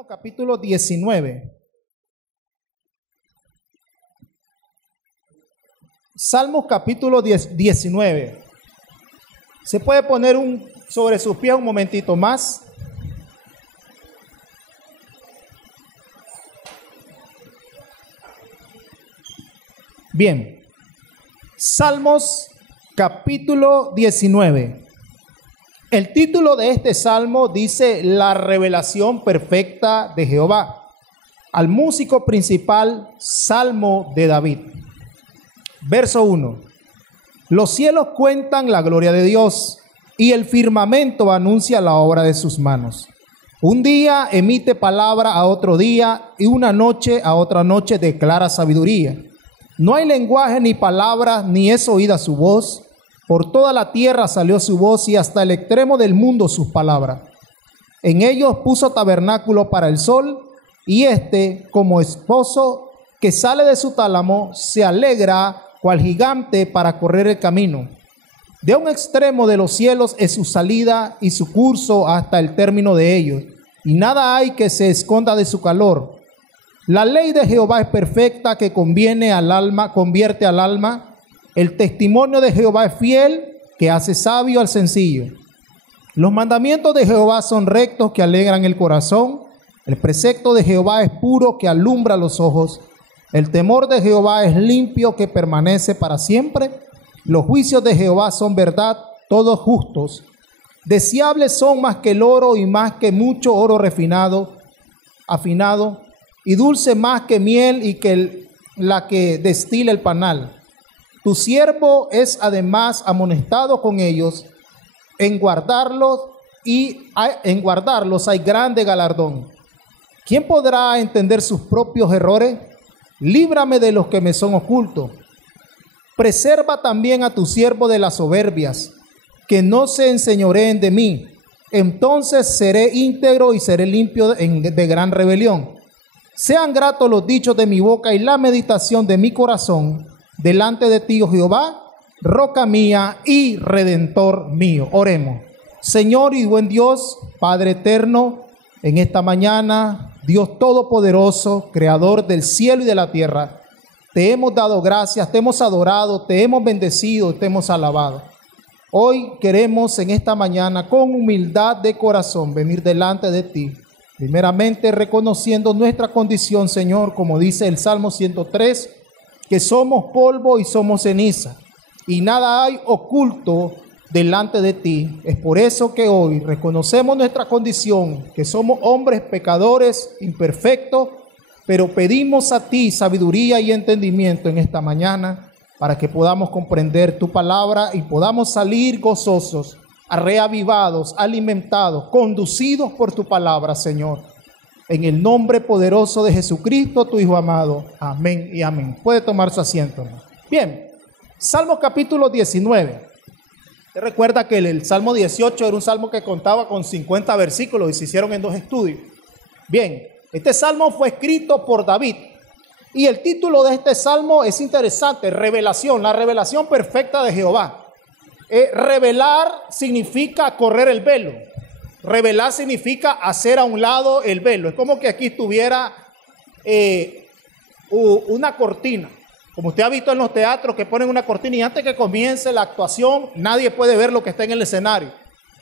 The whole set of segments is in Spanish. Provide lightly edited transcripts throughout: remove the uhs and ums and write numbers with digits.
Salmo capítulo 19. Salmos capítulo 19. ¿Se puede poner sobre sus pies un momentito más? Bien. Salmos capítulo 19. El título de este salmo dice la revelación perfecta de Jehová. Al músico principal, Salmo de David. Verso 1. Los cielos cuentan la gloria de Dios y el firmamento anuncia la obra de sus manos. Un día emite palabra a otro día y una noche a otra noche declara sabiduría. No hay lenguaje ni palabras ni es oída su voz. Por toda la tierra salió su voz y hasta el extremo del mundo sus palabras. En ellos puso tabernáculo para el sol y como esposo que sale de su tálamo, se alegra cual gigante para correr el camino. De un extremo de los cielos es su salida y su curso hasta el término de ellos, y nada hay que se esconda de su calor. La ley de Jehová es perfecta, que convierte al alma. El testimonio de Jehová es fiel, que hace sabio al sencillo. Los mandamientos de Jehová son rectos, que alegran el corazón. El precepto de Jehová es puro, que alumbra los ojos. El temor de Jehová es limpio, que permanece para siempre. Los juicios de Jehová son verdad, todos justos. Deseables son más que el oro y más que mucho oro afinado, y dulce más que miel y que la que destila el panal. Tu siervo es además amonestado con ellos. En guardarlos hay grande galardón. ¿Quién podrá entender sus propios errores? Líbrame de los que me son ocultos. Preserva también a tu siervo de las soberbias, que no se enseñoreen de mí. Entonces seré íntegro y seré limpio de gran rebelión. Sean gratos los dichos de mi boca y la meditación de mi corazón delante de ti, oh Jehová, roca mía y redentor mío. Oremos. Señor y buen Dios, Padre eterno, en esta mañana, Dios todopoderoso, creador del cielo y de la tierra, te hemos dado gracias, te hemos adorado, te hemos bendecido, te hemos alabado. Hoy queremos en esta mañana con humildad de corazón venir delante de ti, primeramente reconociendo nuestra condición, Señor, como dice el Salmo 103, que somos polvo y somos ceniza, y nada hay oculto delante de ti. Es por eso que hoy reconocemos nuestra condición, que somos hombres pecadores, imperfectos, pero pedimos a ti sabiduría y entendimiento en esta mañana, para que podamos comprender tu palabra y podamos salir gozosos, reavivados, alimentados, conducidos por tu palabra, Señor. En el nombre poderoso de Jesucristo, tu Hijo amado. Amén y amén. Puede tomar su asiento, ¿no? Bien, Salmo capítulo 19. Usted recuerda que el Salmo 18 era un salmo que contaba con 50 versículos y se hicieron en 2 estudios. Bien, este salmo fue escrito por David. Y el título de este salmo es interesante, revelación, la revelación perfecta de Jehová. Revelar significa correr el velo. Revelar significa hacer a un lado el velo. Es como que aquí estuviera una cortina. Como usted ha visto en los teatros que ponen una cortina y antes que comience la actuación nadie puede ver lo que está en el escenario.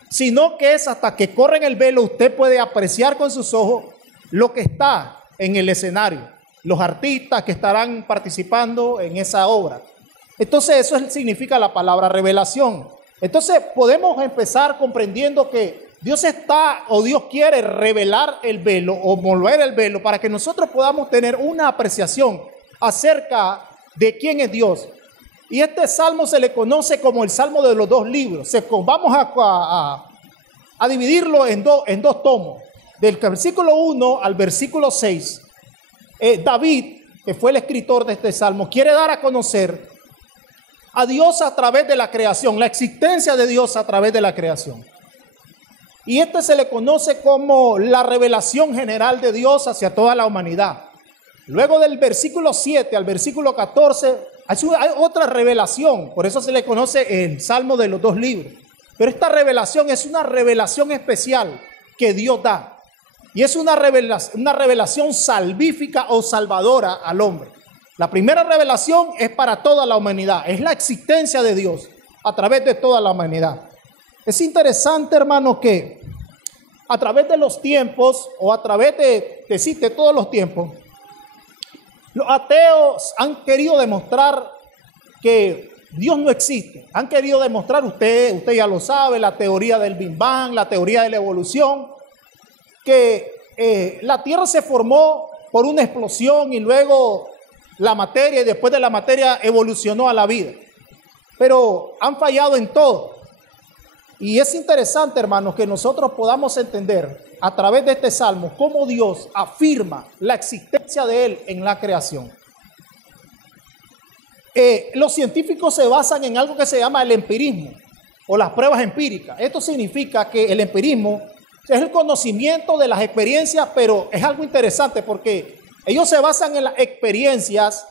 Sino que es hasta que corren el velo usted puede apreciar con sus ojos lo que está en el escenario. Los artistas que estarán participando en esa obra. Entonces eso significa la palabra revelación. Entonces podemos empezar comprendiendo que Dios quiere revelar el velo o mover el velo para que nosotros podamos tener una apreciación acerca de quién es Dios. Y este salmo se le conoce como el salmo de los 2 libros. Vamos a dividirlo en dos tomos. Del versículo 1 al versículo 6, David, que fue el escritor de este salmo, quiere dar a conocer a Dios a través de la creación, la existencia de Dios a través de la creación. Y se le conoce como la revelación general de Dios hacia toda la humanidad. Luego del versículo 7 al versículo 14 hay otra revelación, por eso se le conoce el Salmo de los 2 libros. Pero esta revelación es una revelación especial que Dios da. Y es una revelación salvífica o salvadora al hombre. La primera revelación es para toda la humanidad. Es la existencia de Dios a través de toda la humanidad. Es interesante, hermano, que a través de los tiempos o a través de todos los tiempos, los ateos han querido demostrar que Dios no existe. Han querido demostrar, usted ya lo sabe, la teoría del Big Bang, la teoría de la evolución, que la Tierra se formó por una explosión y luego la materia, y después de la materia evolucionó a la vida. Pero han fallado en todo. Y es interesante, hermanos, que nosotros podamos entender a través de este salmo cómo Dios afirma la existencia de Él en la creación. Los científicos se basan en algo que se llama el empirismo o las pruebas empíricas. Esto significa que el empirismo es el conocimiento de las experiencias, pero es algo interesante porque ellos se basan en las experiencias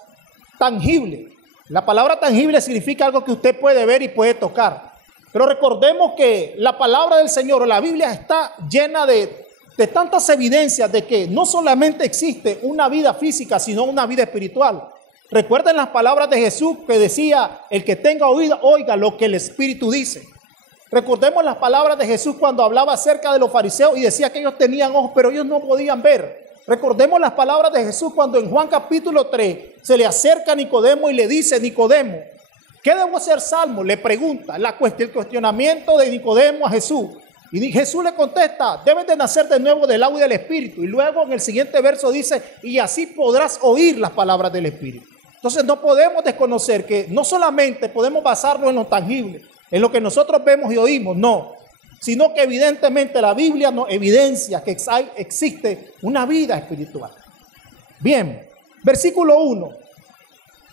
tangibles. La palabra tangible significa algo que usted puede ver y puede tocar. Pero recordemos que la palabra del Señor o la Biblia está llena de tantas evidencias de que no solamente existe una vida física, sino una vida espiritual. Recuerden las palabras de Jesús que decía, el que tenga oído, oiga lo que el Espíritu dice. Recordemos las palabras de Jesús cuando hablaba acerca de los fariseos y decía que ellos tenían ojos, pero ellos no podían ver. Recordemos las palabras de Jesús cuando en Juan capítulo 3 se le acerca a Nicodemo y le dice, Nicodemo, ¿qué debo hacer salvo? Le pregunta el cuestionamiento de Nicodemo a Jesús. Y Jesús le contesta, debes de nacer de nuevo del agua y del Espíritu. Y luego en el siguiente verso dice, y así podrás oír las palabras del Espíritu. Entonces no podemos desconocer que no solamente podemos basarnos en lo tangible, en lo que nosotros vemos y oímos, no, sino que evidentemente la Biblia nos evidencia que existe una vida espiritual. Bien, versículo 1,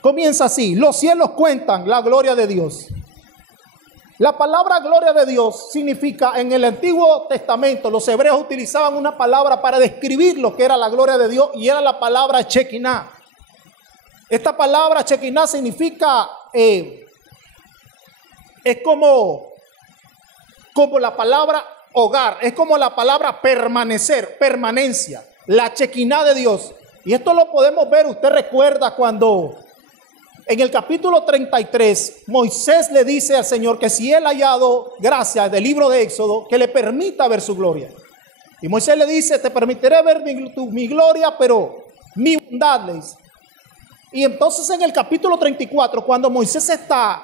comienza así, los cielos cuentan la gloria de Dios. La palabra gloria de Dios significa, en el Antiguo Testamento, los hebreos utilizaban una palabra para describir lo que era la gloria de Dios y era la palabra Shekinah. Esta palabra Shekinah significa, es como la palabra hogar, es como la palabra permanecer, permanencia, la Shekinah de Dios. Y esto lo podemos ver, usted recuerda cuando en el capítulo 33, Moisés le dice al Señor que si él ha hallado gracia del libro de Éxodo, que le permita ver su gloria. Y Moisés le dice, te permitiré ver mi gloria, pero mi bondad, le dice. Y entonces en el capítulo 34, cuando Moisés está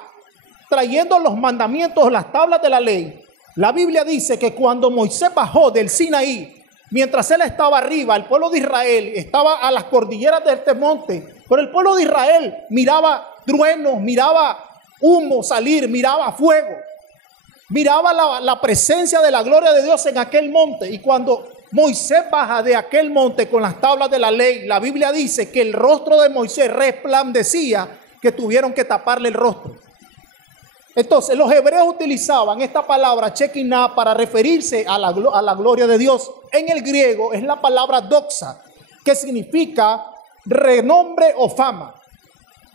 trayendo los mandamientos, las tablas de la ley, la Biblia dice que cuando Moisés bajó del Sinaí, mientras él estaba arriba, el pueblo de Israel estaba a las cordilleras de este monte, pero el pueblo de Israel miraba truenos, miraba humo salir, miraba fuego, miraba la presencia de la gloria de Dios en aquel monte. Y cuando Moisés baja de aquel monte con las tablas de la ley, la Biblia dice que el rostro de Moisés resplandecía, que tuvieron que taparle el rostro. Entonces los hebreos utilizaban esta palabra Shekinah para referirse a la gloria de Dios. En el griego es la palabra doxa, que significa renombre o fama.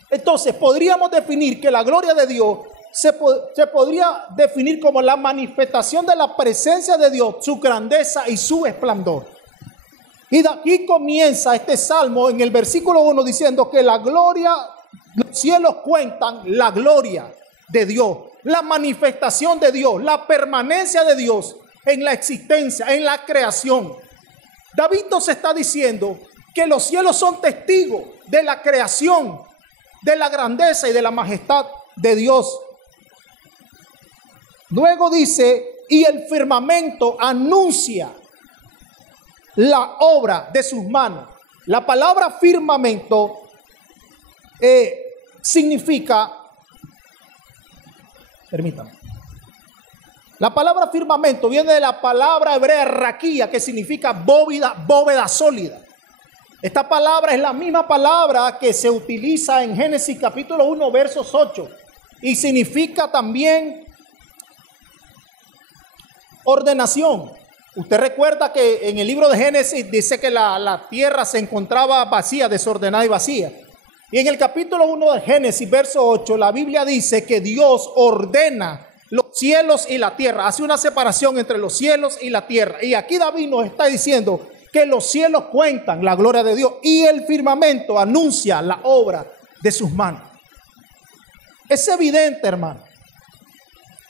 Entonces podríamos definir que la gloria de Dios se podría definir como la manifestación de la presencia de Dios, su grandeza y su esplendor. Y de aquí comienza este salmo en el versículo 1 diciendo que la gloria, los cielos cuentan la gloria de Dios, la manifestación de Dios, la permanencia de Dios en la existencia, en la creación. David nos está diciendo que los cielos son testigos de la creación, de la grandeza y de la majestad de Dios. Luego dice, y el firmamento anuncia la obra de sus manos. La palabra firmamento significa, permítame, la palabra firmamento viene de la palabra hebrea raquía, que significa bóveda sólida. Esta palabra es la misma palabra que se utiliza en Génesis capítulo 1 versos 8 y significa también ordenación. Usted recuerda que en el libro de Génesis dice que la tierra se encontraba vacía, desordenada y vacía. Y en el capítulo 1 de Génesis, verso 8, la Biblia dice que Dios ordena los cielos y la tierra. Hace una separación entre los cielos y la tierra. Y aquí David nos está diciendo que los cielos cuentan la gloria de Dios y el firmamento anuncia la obra de sus manos. Es evidente, hermano,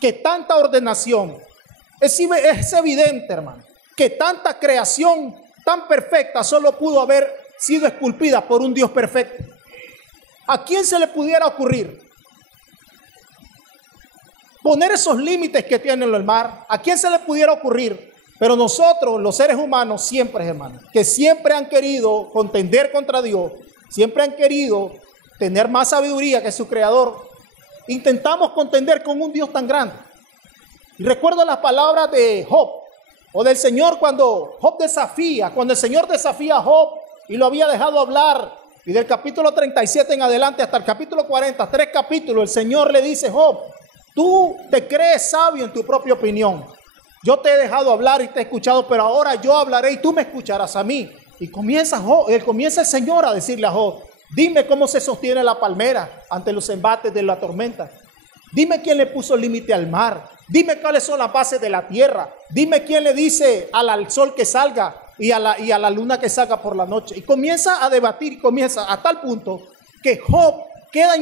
que tanta ordenación, es evidente, hermano, que tanta creación tan perfecta solo pudo haber sido esculpida por un Dios perfecto. ¿A quién se le pudiera ocurrir poner esos límites que tiene el mar? ¿A quién se le pudiera ocurrir? Pero nosotros, los seres humanos, siempre, hermanos, que siempre han querido contender contra Dios, siempre han querido tener más sabiduría que su creador, intentamos contender con un Dios tan grande. Y recuerdo las palabras de Job, o del Señor cuando el Señor desafía a Job y lo había dejado hablar, y del capítulo 37 en adelante hasta el capítulo 40, 3 capítulos, el Señor le dice: Job, tú te crees sabio en tu propia opinión. Yo te he dejado hablar y te he escuchado, pero ahora yo hablaré y tú me escucharás a mí. Y comienza el Señor a decirle a Job: dime cómo se sostiene la palmera ante los embates de la tormenta. Dime quién le puso límite al mar. Dime cuáles son las bases de la tierra. Dime quién le dice al sol que salga y a la luna que salga por la noche. Y comienza a debatir y comienza a tal punto que Job queda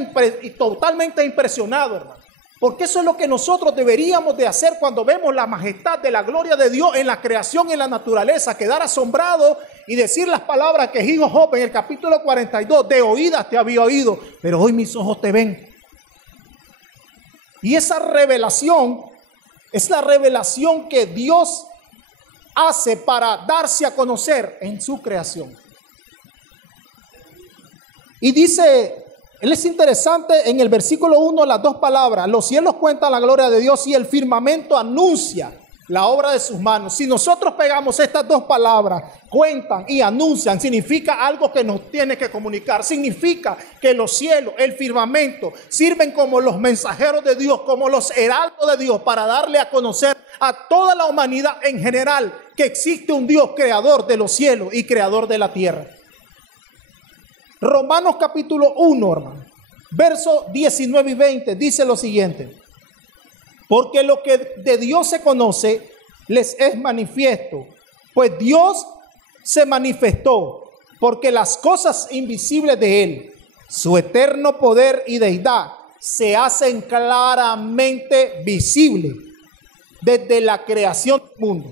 totalmente impresionado, hermano. Porque eso es lo que nosotros deberíamos de hacer cuando vemos la majestad de la gloria de Dios en la creación, en la naturaleza, quedar asombrado y decir las palabras que dijo Job en el capítulo 42, de oídas te había oído, pero hoy mis ojos te ven. Y esa revelación es la revelación que Dios hace para darse a conocer en su creación. Y dice... Él es interesante en el versículo 1, las dos palabras: los cielos cuentan la gloria de Dios y el firmamento anuncia la obra de sus manos. Si nosotros pegamos estas dos palabras, cuentan y anuncian, significa algo que nos tiene que comunicar. Significa que los cielos, el firmamento, sirven como los mensajeros de Dios, como los heraldos de Dios, para darle a conocer a toda la humanidad en general que existe un Dios creador de los cielos y creador de la tierra. Romanos capítulo 1, hermano, versos 19 y 20, dice lo siguiente: porque lo que de Dios se conoce les es manifiesto, pues Dios se manifestó, porque las cosas invisibles de Él, su eterno poder y deidad, se hacen claramente visibles desde la creación del mundo,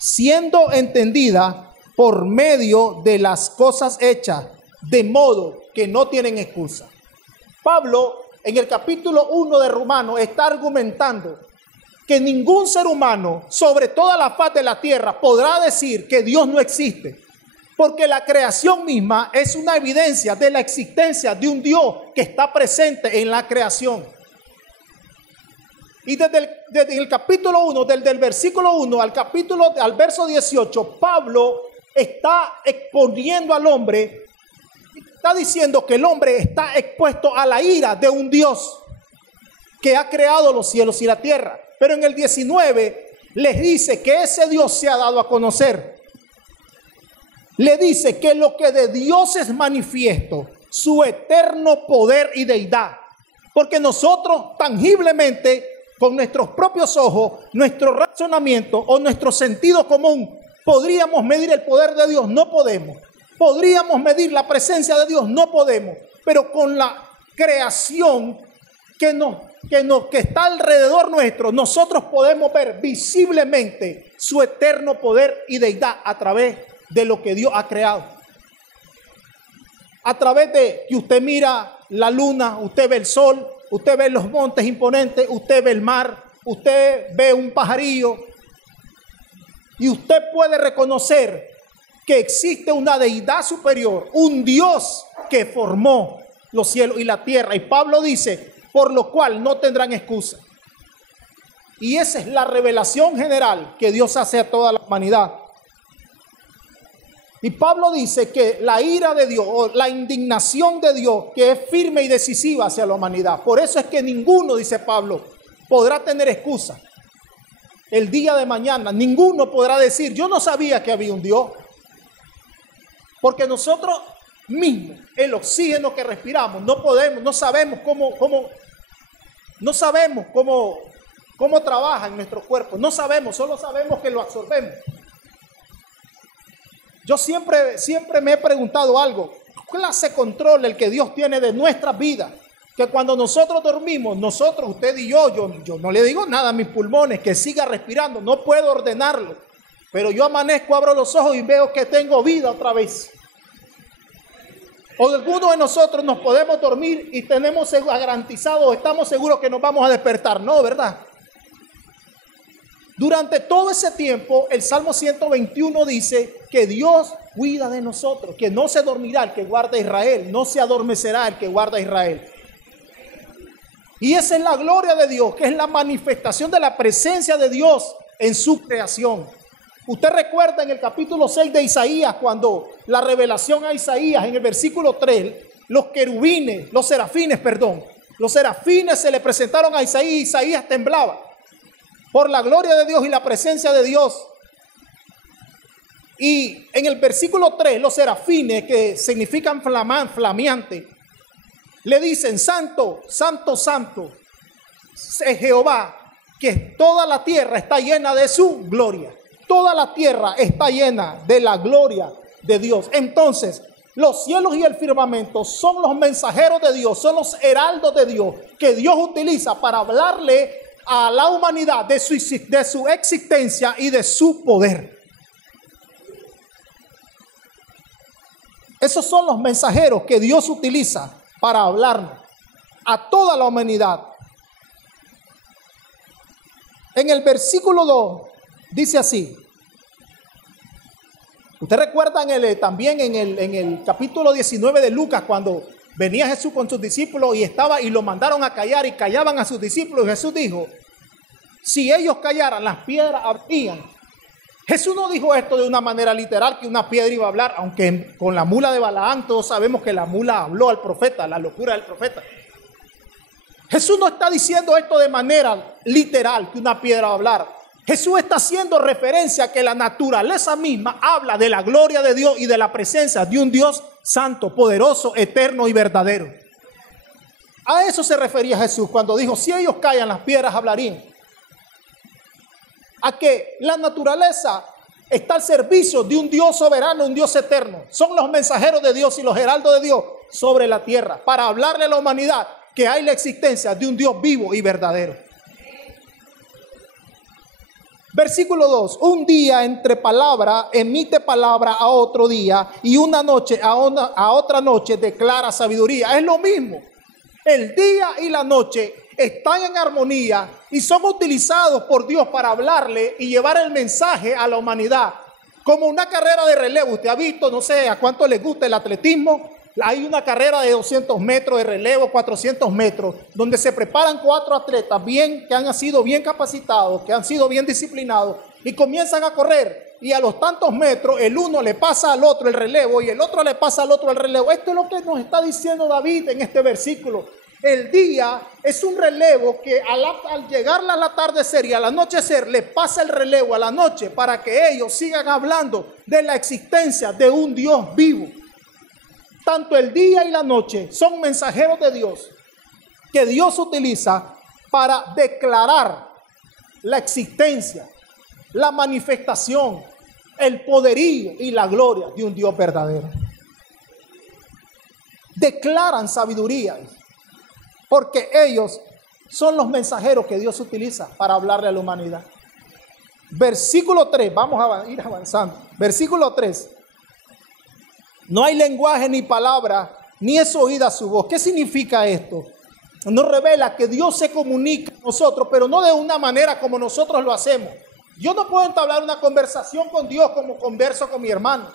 siendo entendida por medio de las cosas hechas, de modo que no tienen excusa. Pablo, en el capítulo 1 de Romanos, está argumentando que ningún ser humano sobre toda la faz de la tierra podrá decir que Dios no existe, porque la creación misma es una evidencia de la existencia de un Dios que está presente en la creación. Y desde el capítulo 1, desde el versículo 1 al verso 18, Pablo está exponiendo al hombre, está diciendo que el hombre está expuesto a la ira de un Dios que ha creado los cielos y la tierra. Pero en el 19 les dice que ese Dios se ha dado a conocer. Le dice que lo que de Dios es manifiesto, su eterno poder y deidad. Porque nosotros tangiblemente, con nuestros propios ojos, nuestro razonamiento o nuestro sentido común, ¿podríamos medir el poder de Dios? No podemos. ¿Podríamos medir la presencia de Dios? No podemos. Pero con la creación que está alrededor nuestro, nosotros podemos ver visiblemente su eterno poder y deidad a través de lo que Dios ha creado. A través de que usted mira la luna, usted ve el sol, usted ve los montes imponentes, usted ve el mar, usted ve un pajarillo. Y usted puede reconocer que existe una deidad superior, un Dios que formó los cielos y la tierra. Y Pablo dice, por lo cual no tendrán excusa. Y esa es la revelación general que Dios hace a toda la humanidad. Y Pablo dice que la ira de Dios, o la indignación de Dios, que es firme y decisiva hacia la humanidad. Por eso es que ninguno, dice Pablo, podrá tener excusa. El día de mañana, ninguno podrá decir, yo no sabía que había un Dios. Porque nosotros mismos, el oxígeno que respiramos, no podemos, no sabemos cómo trabaja en nuestro cuerpo. No sabemos, solo sabemos que lo absorbemos. Yo siempre me he preguntado algo. ¿Qué clase de control el que Dios tiene de nuestras vidas? Que cuando nosotros dormimos, usted y yo no le digo nada a mis pulmones, que siga respirando, no puedo ordenarlo. Pero yo amanezco, abro los ojos y veo que tengo vida otra vez. O algunos de nosotros nos podemos dormir y tenemos garantizado, estamos seguros que nos vamos a despertar. No, ¿verdad? Durante todo ese tiempo, el Salmo 121 dice que Dios cuida de nosotros, que no se dormirá el que guarda a Israel, no se adormecerá el que guarda a Israel. Y esa es la gloria de Dios, que es la manifestación de la presencia de Dios en su creación. Usted recuerda en el capítulo 6 de Isaías, cuando la revelación a Isaías, en el versículo 3, los serafines se le presentaron a Isaías y Isaías temblaba por la gloria de Dios y la presencia de Dios. Y en el versículo 3, los serafines, que significan flameante, le dicen: santo, santo, santo es Jehová, que toda la tierra está llena de su gloria. Toda la tierra está llena de la gloria de Dios. Entonces, los cielos y el firmamento son los mensajeros de Dios, son los heraldos de Dios, que Dios utiliza para hablarle a la humanidad de su existencia y de su poder. Esos son los mensajeros que Dios utiliza para hablarnos a toda la humanidad. En el versículo 2 dice así. Usted recuerda también en el capítulo 19 de Lucas, cuando venía Jesús con sus discípulos y lo mandaron a callar y callaban a sus discípulos. Y Jesús dijo: si ellos callaran, las piedras hablarían. Jesús no dijo esto de una manera literal, que una piedra iba a hablar, aunque con la mula de Balaam todos sabemos que la mula habló al profeta, la locura del profeta. Jesús no está diciendo esto de manera literal, que una piedra va a hablar. Jesús está haciendo referencia a que la naturaleza misma habla de la gloria de Dios y de la presencia de un Dios santo, poderoso, eterno y verdadero. A eso se refería Jesús cuando dijo: si ellos callan, las piedras hablarían. A que la naturaleza está al servicio de un Dios soberano, un Dios eterno. Son los mensajeros de Dios y los heraldos de Dios sobre la tierra, para hablarle a la humanidad que hay la existencia de un Dios vivo y verdadero. Versículo 2: un día entre palabra emite palabra a otro día, y una noche a otra noche declara sabiduría. Es lo mismo. El día y la noche están en armonía y son utilizados por Dios para hablarle y llevar el mensaje a la humanidad. Como una carrera de relevo. Usted ha visto, no sé a cuánto les gusta el atletismo. Hay una carrera de 200 metros de relevo, 400 metros, donde se preparan 4 atletas que han sido bien capacitados, que han sido bien disciplinados, y comienzan a correr. Y a los tantos metros, el uno le pasa al otro el relevo y el otro le pasa al otro el relevo. Esto es lo que nos está diciendo David en este versículo. El día es un relevo que al llegar al atardecer y al anochecer le pasa el relevo a la noche, para que ellos sigan hablando de la existencia de un Dios vivo. Tanto el día y la noche son mensajeros de Dios, que Dios utiliza para declarar la existencia, la manifestación, el poderío y la gloria de un Dios verdadero. Declaran sabiduría, porque ellos son los mensajeros que Dios utiliza para hablarle a la humanidad. Versículo 3, vamos a ir avanzando. Versículo 3. No hay lenguaje ni palabra, ni es oída su voz. ¿Qué significa esto? Nos revela que Dios se comunica a nosotros, pero no de una manera como nosotros lo hacemos. Yo no puedo entablar una conversación con Dios como converso con mi hermano.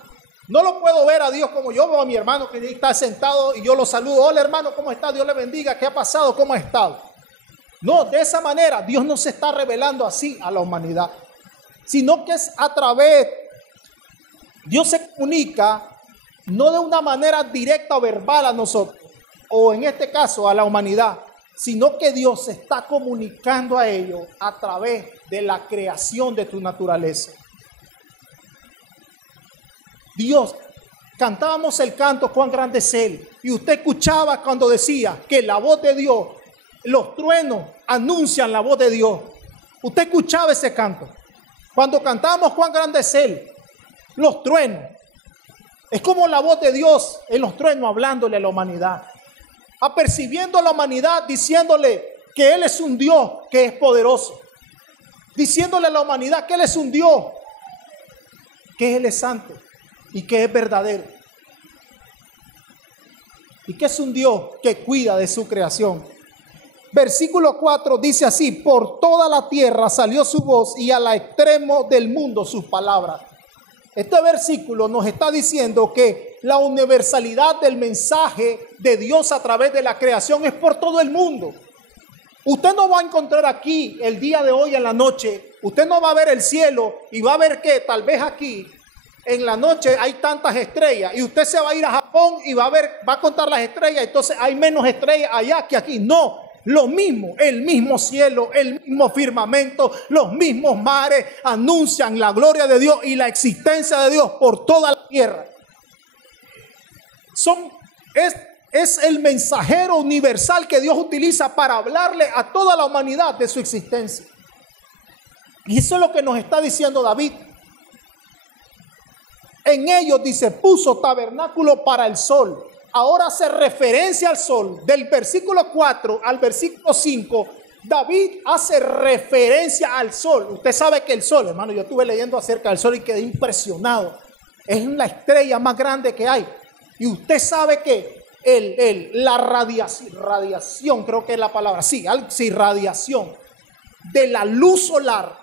No lo puedo ver a Dios como yo veo a mi hermano que está sentado y yo lo saludo. Hola hermano, ¿cómo está? Dios le bendiga. ¿Qué ha pasado? ¿Cómo ha estado? No, de esa manera Dios no se está revelando así a la humanidad, sino que es a través, Dios se comunica no de una manera directa o verbal a nosotros, o en este caso a la humanidad, sino que Dios se está comunicando a ellos a través de la creación de tu naturaleza. Dios, cantábamos el canto Cuán grande es Él, y usted escuchaba cuando decía que la voz de Dios, los truenos anuncian la voz de Dios. Usted escuchaba ese canto. Cuando cantábamos Cuán grande es Él, los truenos, Es como la voz de Dios en los truenos hablándole a la humanidad, apercibiendo a la humanidad, diciéndole que Él es un Dios que es poderoso, diciéndole a la humanidad que Él es un Dios, que Él es santo y que es verdadero, y que es un Dios que cuida de su creación. Versículo 4 dice así: por toda la tierra salió su voz y al extremo del mundo sus palabras. Este versículo nos está diciendo que la universalidad del mensaje de Dios a través de la creación es por todo el mundo. Usted no va a encontrar aquí el día de hoy en la noche, usted no va a ver el cielo y va a ver que tal vez aquí en la noche hay tantas estrellas y usted se va a ir a Japón y va a contar las estrellas, entonces hay menos estrellas allá que aquí. No. Lo mismo, el mismo cielo, el mismo firmamento, los mismos mares anuncian la gloria de Dios y la existencia de Dios por toda la tierra. Es el mensajero universal que Dios utiliza para hablarle a toda la humanidad de su existencia. Y eso es lo que nos está diciendo David. En ellos, dice, puso tabernáculo para el sol. Ahora hace referencia al sol. Del versículo 4 al versículo 5, David hace referencia al sol. Usted sabe que el sol, hermano, yo estuve leyendo acerca del sol y quedé impresionado. Es la estrella más grande que hay. Y usted sabe que la radiación, creo que es la palabra, sí, radiación de la luz solar,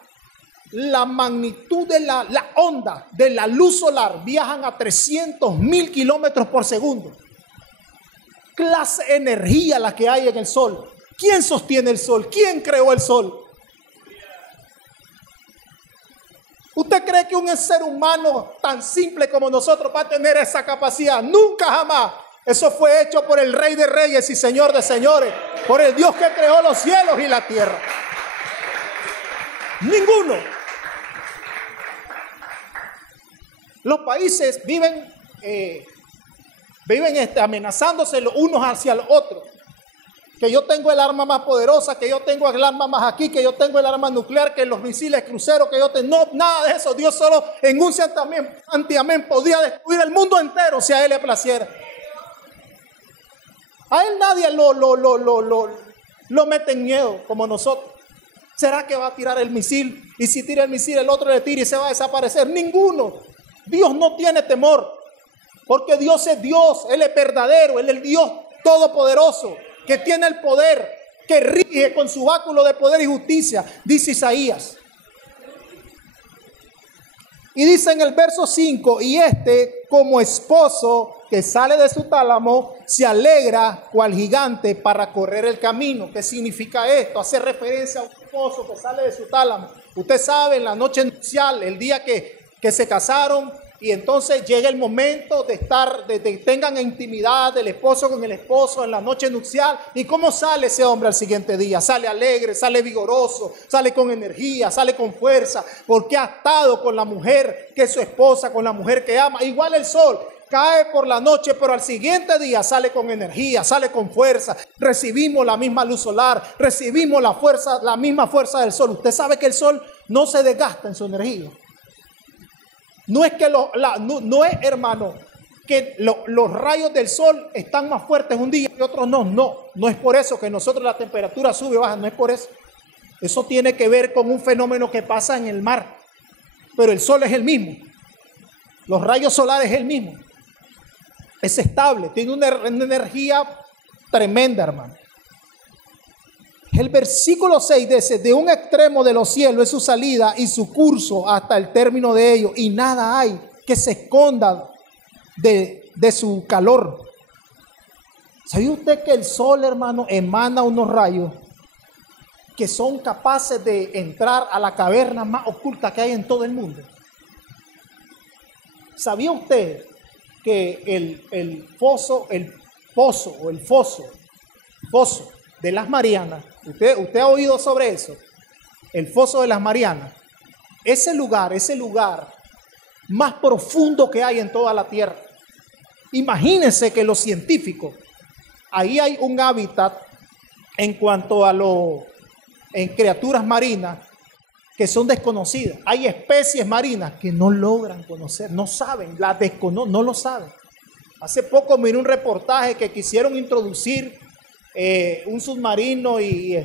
la magnitud de la onda de la luz solar viajan a 300,000 kilómetros por segundo. Clase de energía la que hay en el sol. ¿Quién sostiene el sol? ¿Quién creó el sol? ¿Usted cree que un ser humano tan simple como nosotros va a tener esa capacidad? Nunca, jamás. Eso fue hecho por el Rey de Reyes y Señor de Señores, por el Dios que creó los cielos y la tierra. Ninguno. Los países viven amenazándose los unos hacia los otros. Que yo tengo el arma más poderosa, que yo tengo el arma más aquí, que yo tengo el arma nuclear, que los misiles cruceros, que yo tengo... No, nada de eso. Dios solo en un santiamén podía destruir el mundo entero si a Él le placiera. A Él nadie lo mete en miedo como nosotros. ¿Será que va a tirar el misil? Y si tira el misil, el otro le tira y se va a desaparecer. Ninguno. Dios no tiene temor. Porque Dios es Dios, Él es verdadero, Él es el Dios todopoderoso, que tiene el poder, que rige con su báculo de poder y justicia, dice Isaías. Y dice en el verso 5, y como esposo que sale de su tálamo, se alegra cual gigante para correr el camino. ¿Qué significa esto? Hace referencia a un esposo que sale de su tálamo. Usted sabe, en la noche nupcial, el día que se casaron, y entonces llega el momento de tengan intimidad del esposo con el esposo en la noche nupcial. ¿Y cómo sale ese hombre al siguiente día? Sale alegre, sale vigoroso, sale con energía, sale con fuerza, porque ha estado con la mujer que es su esposa, con la mujer que ama. Igual el sol cae por la noche, pero al siguiente día sale con energía, sale con fuerza. Recibimos la misma luz solar, recibimos la misma fuerza del sol. Usted sabe que el sol no se desgasta en su energía. No es que hermano, que los rayos del sol están más fuertes un día y otros no. No es por eso que nosotros la temperatura sube y baja, no es por eso. Eso tiene que ver con un fenómeno que pasa en el mar. Pero el sol es el mismo. Los rayos solares es el mismo. Es estable, tiene una energía tremenda, hermano. El versículo 6 dice: de un extremo de los cielos es su salida y su curso hasta el término de ellos, y nada hay que se esconda de su calor. ¿Sabía usted que el sol, hermano, emana unos rayos que son capaces de entrar a la caverna más oculta que hay en todo el mundo? ¿Sabía usted que el foso de las Marianas, usted ha oído sobre eso? El foso de las Marianas, ese lugar más profundo que hay en toda la tierra. Imagínense que los científicos, ahí hay un hábitat en cuanto a en criaturas marinas que son desconocidas. Hay especies marinas que no logran conocer, no saben, no lo saben. Hace poco miré un reportaje que quisieron introducir un submarino y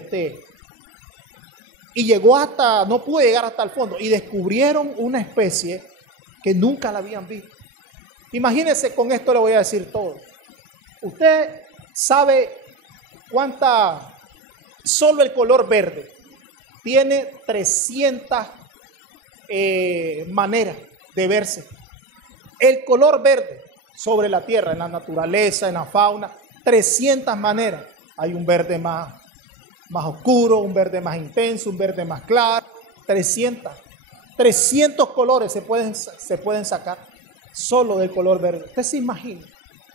llegó no pudo llegar hasta el fondo y descubrieron una especie que nunca la habían visto. Imagínense, con esto le voy a decir todo. Usted sabe solo el color verde tiene 300 maneras de verse. El color verde sobre la tierra, en la naturaleza, en la fauna, 300 maneras. Hay un verde más oscuro, un verde más intenso, un verde más claro, 300 colores se pueden sacar solo del color verde. Usted se imagina.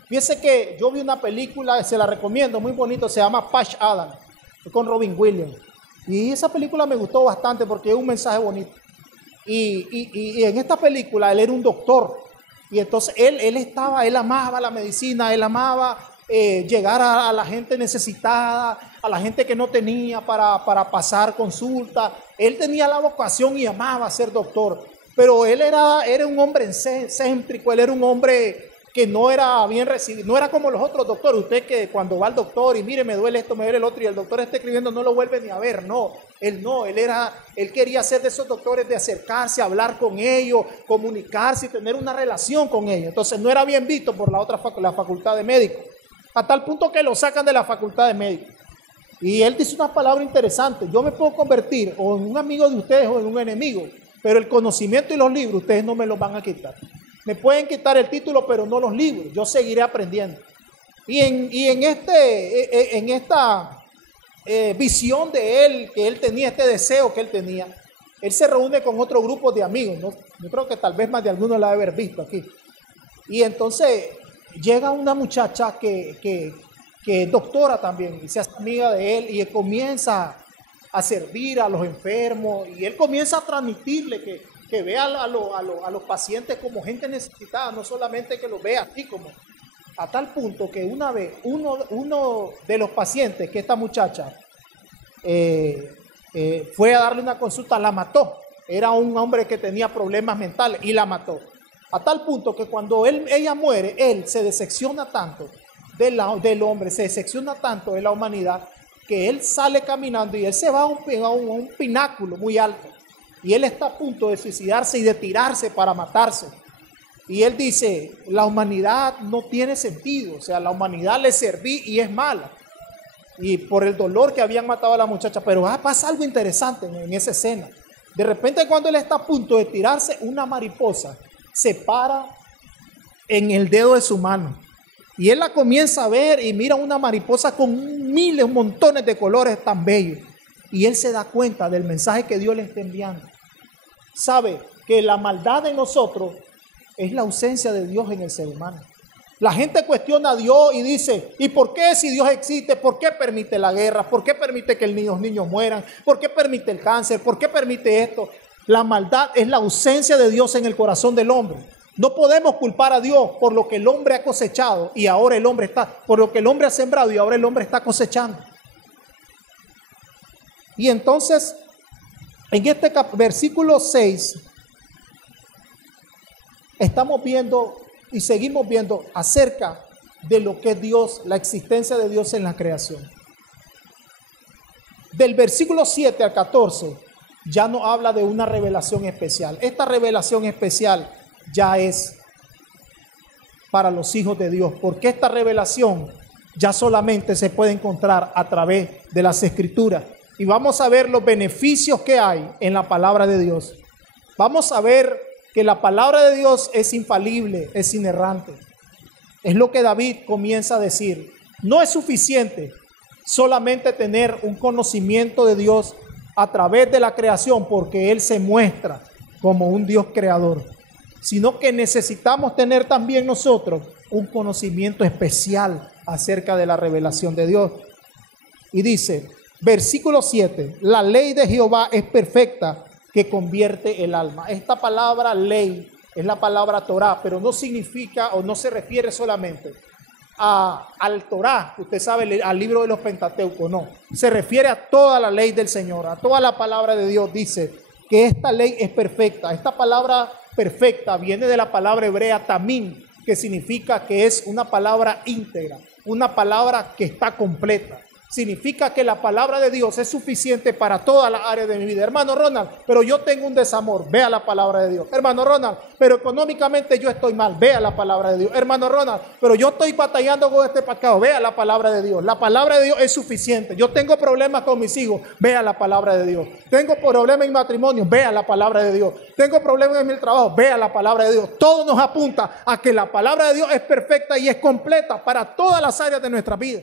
Fíjese que yo vi una película, se la recomiendo, muy bonito, se llama Patch Adams, con Robin Williams. Y esa película me gustó bastante porque es un mensaje bonito. Y en esta película él era un doctor. Y entonces él amaba la medicina, él amaba llegar a la gente necesitada, a la gente que no tenía para pasar consulta. Él tenía la vocación y amaba ser doctor. Pero él era un hombre excéntrico, él era un hombre que no era bien recibido, no era como los otros doctores. Usted que cuando va al doctor y mire, me duele esto, me duele el otro, y el doctor está escribiendo, no lo vuelve ni a ver. Él quería ser de esos doctores de acercarse, hablar con ellos, comunicarse y tener una relación con ellos. Entonces no era bien visto por la facultad de médicos, a tal punto que lo sacan de la facultad de médicos. Y él dice una palabra interesante: yo me puedo convertir o en un amigo de ustedes o en un enemigo, pero el conocimiento y los libros ustedes no me los van a quitar. Me pueden quitar el título, pero no los libros. Yo seguiré aprendiendo. Y en esta visión de él, que él tenía, este deseo que él tenía, él se reúne con otro grupo de amigos, ¿no? Yo creo que tal vez más de alguno la debe haber visto aquí. Y entonces llega una muchacha que es doctora también, y se hace amiga de él, y él comienza a servir a los enfermos, y él comienza a transmitirle que vea a los pacientes como gente necesitada, no solamente que los vea así como, a tal punto que una vez uno de los pacientes que esta muchacha fue a darle una consulta, la mató. Era un hombre que tenía problemas mentales y la mató. A tal punto que cuando ella muere, él se decepciona tanto del hombre, se decepciona tanto de la humanidad, que él sale caminando y él se va a un pináculo muy alto. Y él está a punto de suicidarse y de tirarse para matarse. Y él dice, la humanidad no tiene sentido. O sea, la humanidad le serví y es mala. Y por el dolor que habían matado a la muchacha. Pero pasa algo interesante en esa escena. De repente, cuando él está a punto de tirarse, una mariposa se para en el dedo de su mano. Y él la comienza a ver y mira una mariposa con miles, montones de colores tan bellos. Y él se da cuenta del mensaje que Dios le está enviando. Sabe que la maldad de nosotros es la ausencia de Dios en el ser humano. La gente cuestiona a Dios y dice, ¿y por qué si Dios existe? ¿Por qué permite la guerra? ¿Por qué permite que los niños mueran? ¿Por qué permite el cáncer? ¿Por qué permite esto? La maldad es la ausencia de Dios en el corazón del hombre. No podemos culpar a Dios por lo que el hombre ha cosechado y ahora el hombre por lo que el hombre ha sembrado y ahora el hombre está cosechando. Y entonces, en este versículo 6, estamos viendo y seguimos viendo acerca de lo que es Dios, la existencia de Dios en la creación. Del versículo 7 al 14, ya no habla de una revelación especial. Esta revelación especial ya es para los hijos de Dios, porque esta revelación ya solamente se puede encontrar a través de las Escrituras. Y vamos a ver los beneficios que hay en la palabra de Dios. Vamos a ver que la palabra de Dios es infalible, es inerrante. Es lo que David comienza a decir. No es suficiente solamente tener un conocimiento de Dios a través de la creación, porque Él se muestra como un Dios creador, sino que necesitamos tener también nosotros un conocimiento especial acerca de la revelación de Dios. Y dice, versículo 7, la ley de Jehová es perfecta, que convierte el alma. Esta palabra ley es la palabra Torah, pero no significa o no se refiere solamente al Torah, usted sabe, al libro de los Pentateucos, no. Se refiere a toda la ley del Señor, a toda la palabra de Dios. Dice, que esta ley es perfecta. Esta palabra perfecta viene de la palabra hebrea tamim, que significa que es una palabra íntegra, una palabra que está completa. Significa que la palabra de Dios es suficiente para todas las áreas de mi vida. Hermano Ronald, pero yo tengo un desamor, vea la palabra de Dios. Hermano Ronald, pero económicamente yo estoy mal, vea la palabra de Dios. Hermano Ronald, pero yo estoy batallando con este pecado, vea la palabra de Dios. La palabra de Dios es suficiente. Yo tengo problemas con mis hijos, vea la palabra de Dios. Tengo problemas en mi matrimonio, vea la palabra de Dios. Tengo problemas en mi trabajo, vea la palabra de Dios. Todo nos apunta a que la palabra de Dios es perfecta y es completa para todas las áreas de nuestra vida.